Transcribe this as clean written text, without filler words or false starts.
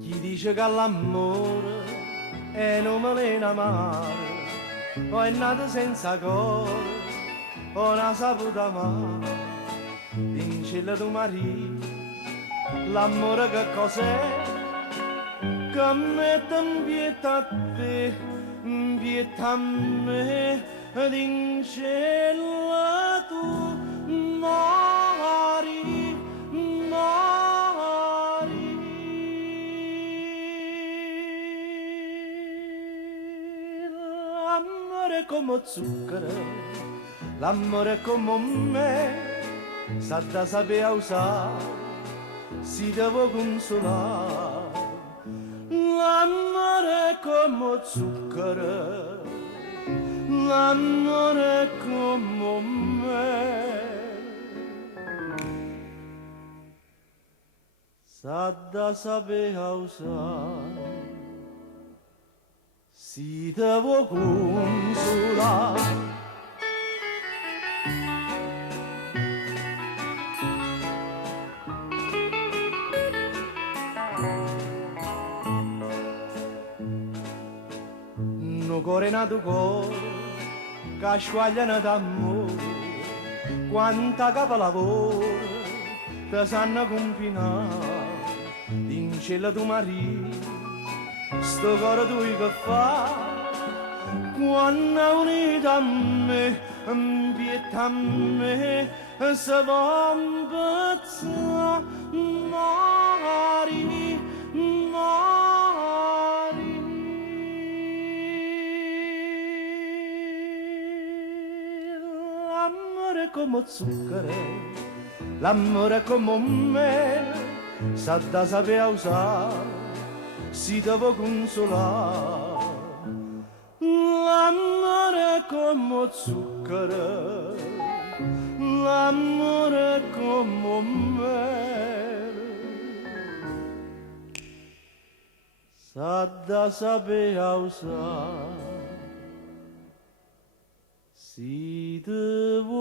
Chi dice che l'amore è un veleno amaro, o è nato senza cuore, o non ha saputo amare, in cielo tu Maria, l'amore che cos'è? Che mette in pietà a te, in pietà a me, ed in cielo tu mori, mori. L'amore è come zucchero, l'amore è come me, sa da sapere usare, si deve consolare. L'amore è come zucchero, l'amore è come me, sa da sapere usare, si deve consolare. Un cuore nato cuore, che squagliano d'amore, quanta capolavoro, te sanno combinare, in cielo tu Maria, sto cuore tu che fa, quando è unito a me, in pietà a me, se va un pezzo, mari, mari. L'amore è come zucchero, l'amore è come me, sa da sapere usare, si deve consolare. L'amore è come zucchero, l'amore è come me, sa da sapere usare, si deve